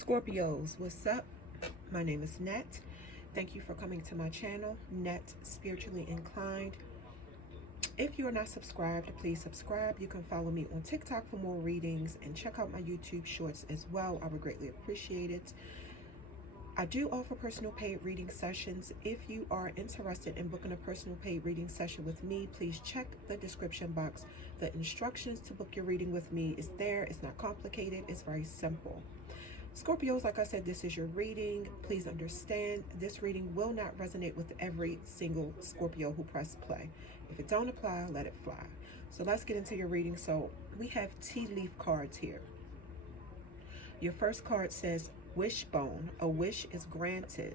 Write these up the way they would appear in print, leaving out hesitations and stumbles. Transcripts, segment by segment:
Scorpios, what's up? My name is Net. Thank you for coming to my channel, Net Spiritually Inclined. If you are not subscribed, please subscribe. You can follow me on TikTok for more readings and check out my YouTube shorts as well. I would greatly appreciate it. I do offer personal paid reading sessions. If you are interested in booking a personal paid reading session with me, please check the description box. The instructions to book your reading with me is there. It's not complicated. It's very simple. Scorpios, like I said, this is your reading. Please understand, this reading will not resonate with every single Scorpio who pressed play. If it don't apply, let it fly. So let's get into your reading. So we have tea leaf cards here. Your first card says wishbone, a wish is granted.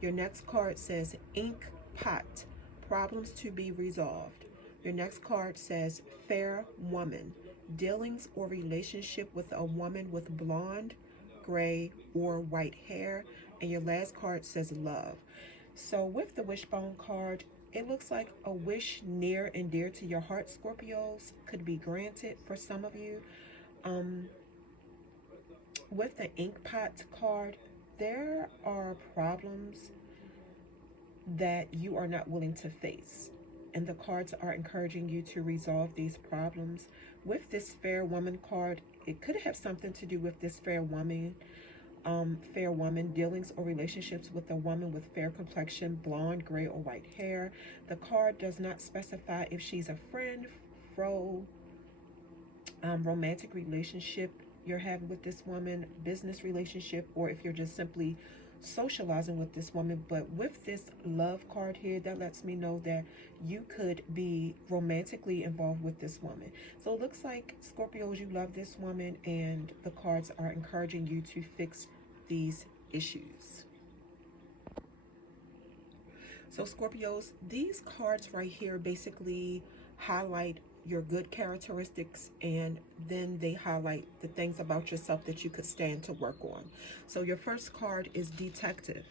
Your next card says ink pot, problems to be resolved. Your next card says fair woman, dealings or relationship with a woman with blonde, gray, or white hair. And your last card says love. So with the wishbone card, it looks like a wish near and dear to your heart, Scorpios, could be granted for some of you. With the ink pot card, there are problems that you are not willing to face, and the cards are encouraging you to resolve these problems. With this fair woman card, it could have something to do with this fair woman, dealings or relationships with a woman with fair complexion, blonde, gray, or white hair. The card does not specify if she's a friend, romantic relationship you're having with this woman, business relationship, or if you're just simply socializing with this woman. But with this love card here, that lets me know that you could be romantically involved with this woman. So it looks like, Scorpios, you love this woman, and the cards are encouraging you to fix these issues. So Scorpios, these cards right here basically highlight your good characteristics, and then they highlight the things about yourself that you could stand to work on. So your first card is detective.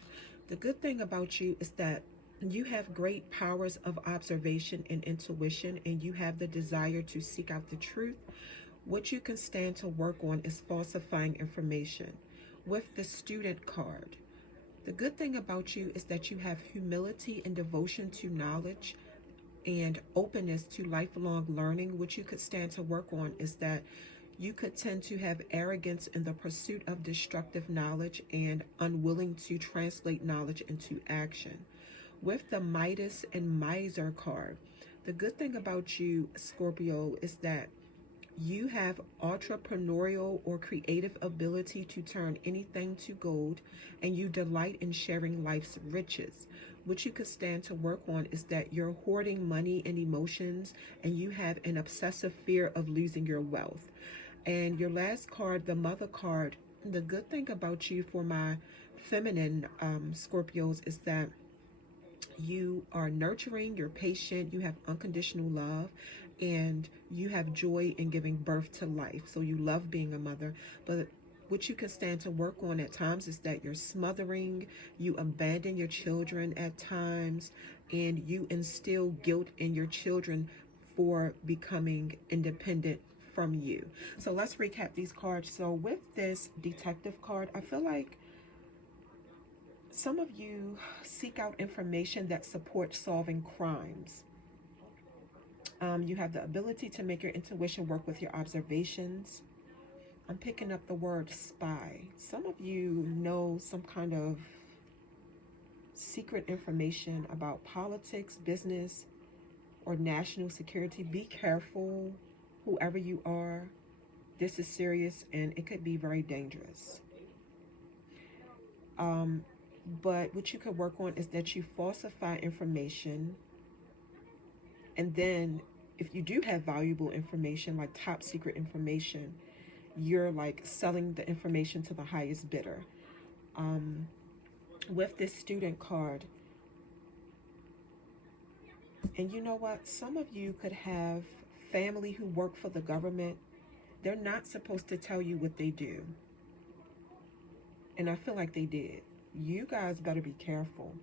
The good thing about you is that you have great powers of observation and intuition, and you have the desire to seek out the truth. What you can stand to work on is falsifying information. With the student card, the good thing about you is that you have humility and devotion to knowledge and openness to lifelong learning. What you could stand to work on is that you could tend to have arrogance in the pursuit of destructive knowledge and unwilling to translate knowledge into action. With the Midas and Miser card, the good thing about you, Scorpio, is that you have entrepreneurial or creative ability to turn anything to gold, and you delight in sharing life's riches. What you could stand to work on is that you're hoarding money and emotions, and you have an obsessive fear of losing your wealth. And your last card, the Mother card, the good thing about you for my feminine Scorpios is that you are nurturing, you're patient, you have unconditional love, and you have joy in giving birth to life. So you love being a mother. But what you can stand to work on at times is that you're smothering, you abandon your children at times, and you instill guilt in your children for becoming independent from you. So let's recap these cards. So with this detective card, I feel like some of you seek out information that supports solving crimes. You have the ability to make your intuition work with your observations. I'm picking up the word spy. Some of you know some kind of secret information about politics, business, or national security. Be careful, whoever you are. This is serious, and it could be very dangerous. But what you could work on is that you falsify information, and then if you do have valuable information, like top secret information, you're like selling the information to the highest bidder. With this student card, and you know what, some of you could have family who work for the government. They're not supposed to tell you what they do, and I feel like they did. You guys better be careful,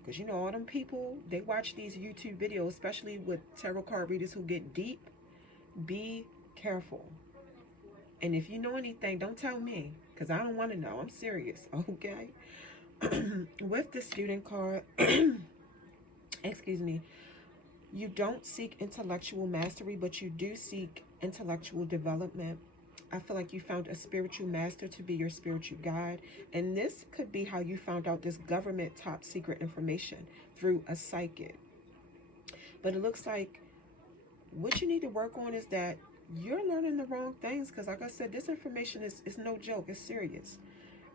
because you know all them people, they watch these YouTube videos, especially with tarot card readers who get deep. Be careful. And if you know anything, don't tell me, because I don't want to know. I'm serious, okay? With the student card, excuse me, you don't seek intellectual mastery, but you do seek intellectual development. I feel like you found a spiritual master to be your spiritual guide. And this could be how you found out this government top secret information, through a psychic. But it looks like what you need to work on is that you're learning the wrong things, because like I said, this information is no joke. It's serious.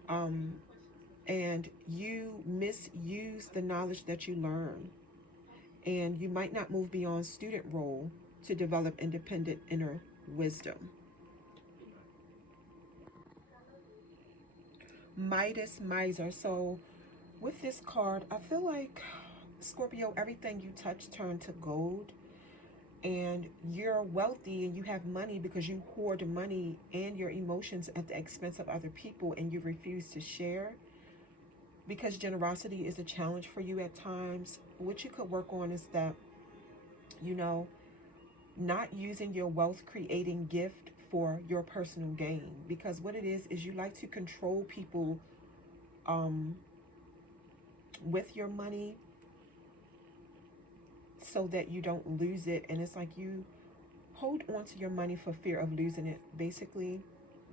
And you misuse the knowledge that you learn, and you might not move beyond student role to develop independent inner wisdom. Midas Miser. So with this card, I feel like, Scorpio, everything you touch turned to gold. And you're wealthy and you have money because you hoard money and your emotions at the expense of other people, and you refuse to share because generosity is a challenge for you at times. What you could work on is that, you know, not using your wealth creating gift for your personal gain, because what it is you like to control people with your money so that you don't lose it. And it's like you hold on to your money for fear of losing it. Basically,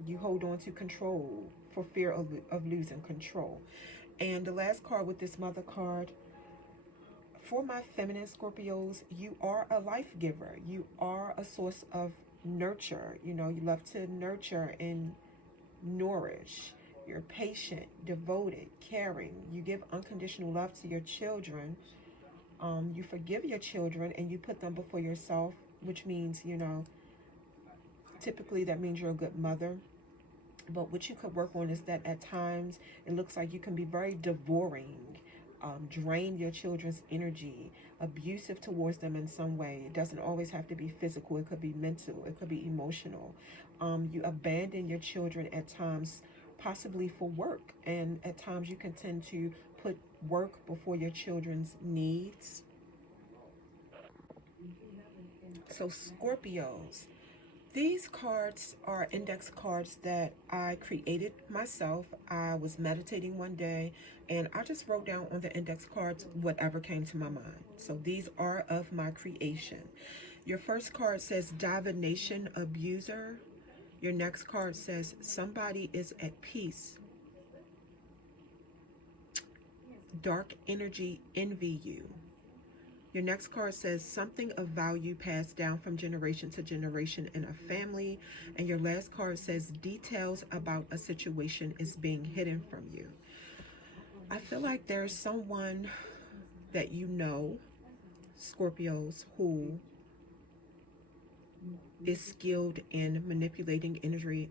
you hold on to control for fear of losing control. And the last card with this Mother card, for my feminine Scorpios, you are a life giver. You are a source of nurture. You know, you love to nurture and nourish. You're patient, devoted, caring. You give unconditional love to your children. You forgive your children and you put them before yourself, which means, you know, typically that means you're a good mother. But what you could work on is that at times it looks like you can be very devouring, drain your children's energy, abusive towards them in some way. It doesn't always have to be physical. It could be mental. It could be emotional. You abandon your children at times, possibly for work. And at times you can tend to put work before your children's needs. So Scorpios, these cards are index cards that I created myself. I was meditating one day and I just wrote down on the index cards whatever came to my mind. So these are of my creation. Your first card says divination abuser. Your next card says somebody is at peace. Dark energy envy you. Your next card says something of value passed down from generation to generation in a family. And your last card says details about a situation is being hidden from you. I feel like there's someone that you know, Scorpios, who is skilled in manipulating energy,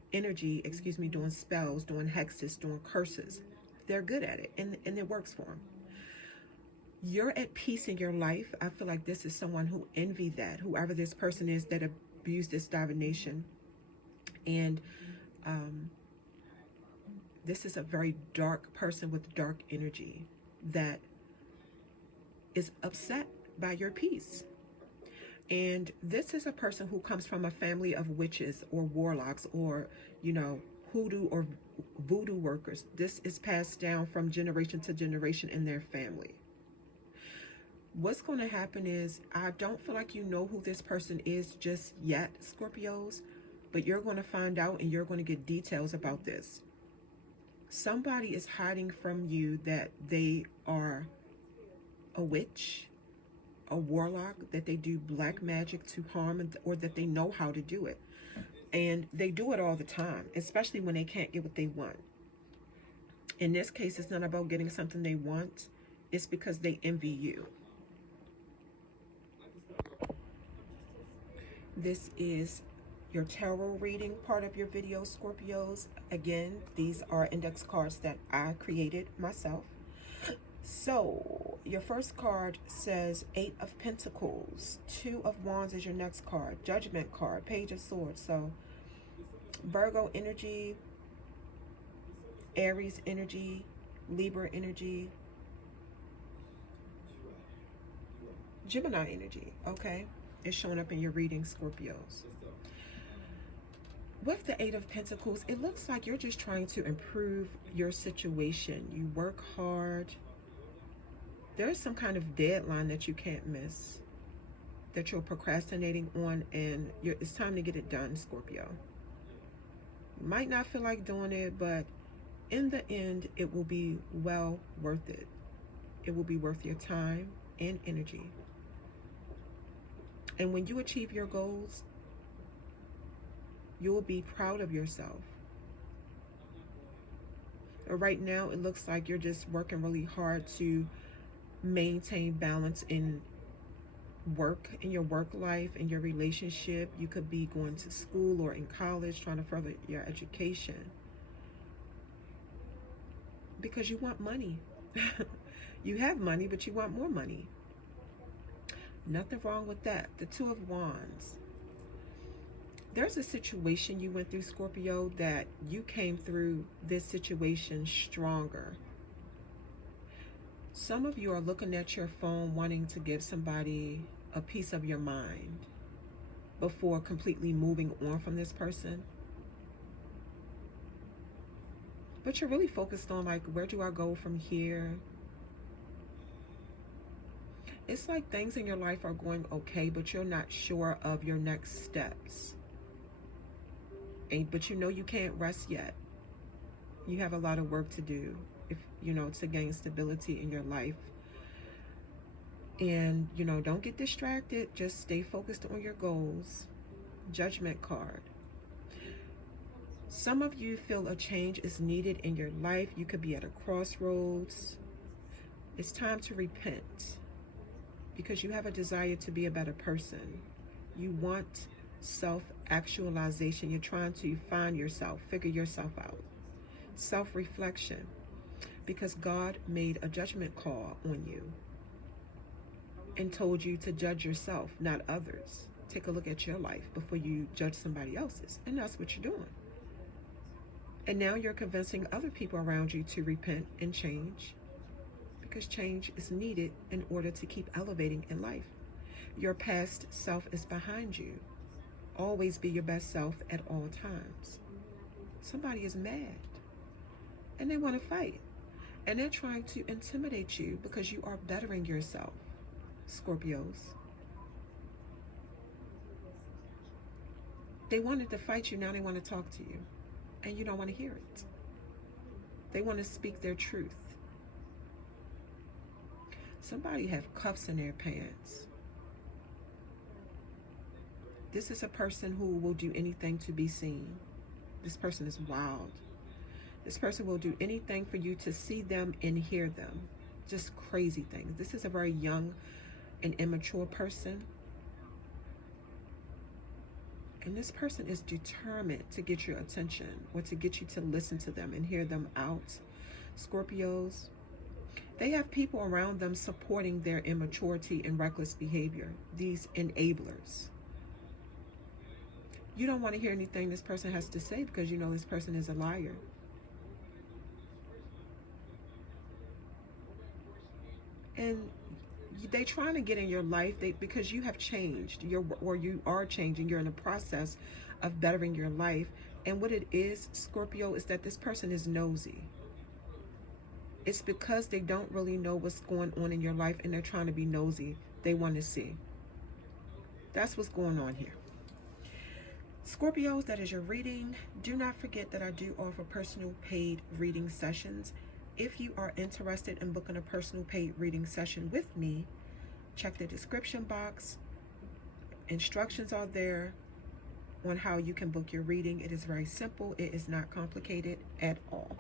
doing spells, doing hexes, doing curses. They're good at it, and it works for them. You're at peace in your life. I feel like this is someone who envy that, whoever this person is that abused this divination. And this is a very dark person with dark energy that is upset by your peace. And this is a person who comes from a family of witches or warlocks or, you know, hoodoo or voodoo workers. This is passed down from generation to generation in their family. What's going to happen is, I don't feel like you know who this person is just yet, Scorpios, but you're going to find out and you're going to get details about this. Somebody is hiding from you that they are a witch, a warlock, that they do black magic to harm, or that they know how to do it. And they do it all the time, especially when they can't get what they want. In this case, it's not about getting something they want. It's because they envy you. This is your tarot reading part of your video, Scorpios. Again, these are index cards that I created myself. So your first card says 8 of Pentacles. 2 of Wands is your next card. Judgment card. Page of Swords. So Virgo energy, Aries energy, Libra energy, Gemini energy. Okay, it's showing up in your reading, Scorpios. with the Eight of Pentacles, it looks like you're just trying to improve your situation. You work hard. There's some kind of deadline that you can't miss, that you're procrastinating on, and it's time to get it done, Scorpio. You might not feel like doing it, but in the end, it will be well worth it. It will be worth your time and energy. And when you achieve your goals, you'll be proud of yourself. Right now, it looks like you're just working really hard to maintain balance in work, in your work life, in your relationship. You could be going to school or in college trying to further your education because you want money. You have money, but you want more money. Nothing wrong with that. The Two of Wands. There's a situation you went through, Scorpio, that you came through this situation stronger. Some of you are looking at your phone wanting to give somebody a piece of your mind before completely moving on from this person. But you're really focused on, like, where do I go from here? It's like things in your life are going okay, but you're not sure of your next steps. But you know you can't rest yet. You have a lot of work to do, to gain stability in your life. And, don't get distracted. Just stay focused on your goals. Judgment card. Some of you feel a change is needed in your life. You could be at a crossroads. It's time to repent because you have a desire to be a better person. You want self-actualization. You're trying to find yourself, figure yourself out. Self-reflection, because God made a judgment call on you and told you to judge yourself, not others. Take a look at your life before you judge somebody else's, and that's what you're doing. And now you're convincing other people around you to repent and change, because change is needed in order to keep elevating in life. Your past self is behind you. Always be your best self at all times. Somebody is mad and they want to fight, and they're trying to intimidate you because you are bettering yourself, Scorpios. They wanted to fight you, now they want to talk to you, and you don't want to hear it. They want to speak their truth. Somebody have cuffs in their pants. This is a person who will do anything to be seen. This person is wild. This person will do anything for you to see them and hear them. Just crazy things. This is a very young and immature person. And this person is determined to get your attention, or to get you to listen to them and hear them out. Scorpios, they have people around them supporting their immaturity and reckless behavior. These enablers. You don't want to hear anything this person has to say because you know this person is a liar. And they trying to get in your life because you have changed, or you are changing. You're in the process of bettering your life. And what it is, Scorpio, is that this person is nosy. It's because they don't really know what's going on in your life and they're trying to be nosy. They want to see. That's what's going on here. Scorpios, that is your reading. Do not forget that I do offer personal paid reading sessions. If you are interested in booking a personal paid reading session with me, check the description box. Instructions are there on how you can book your reading. It is very simple. It is not complicated at all.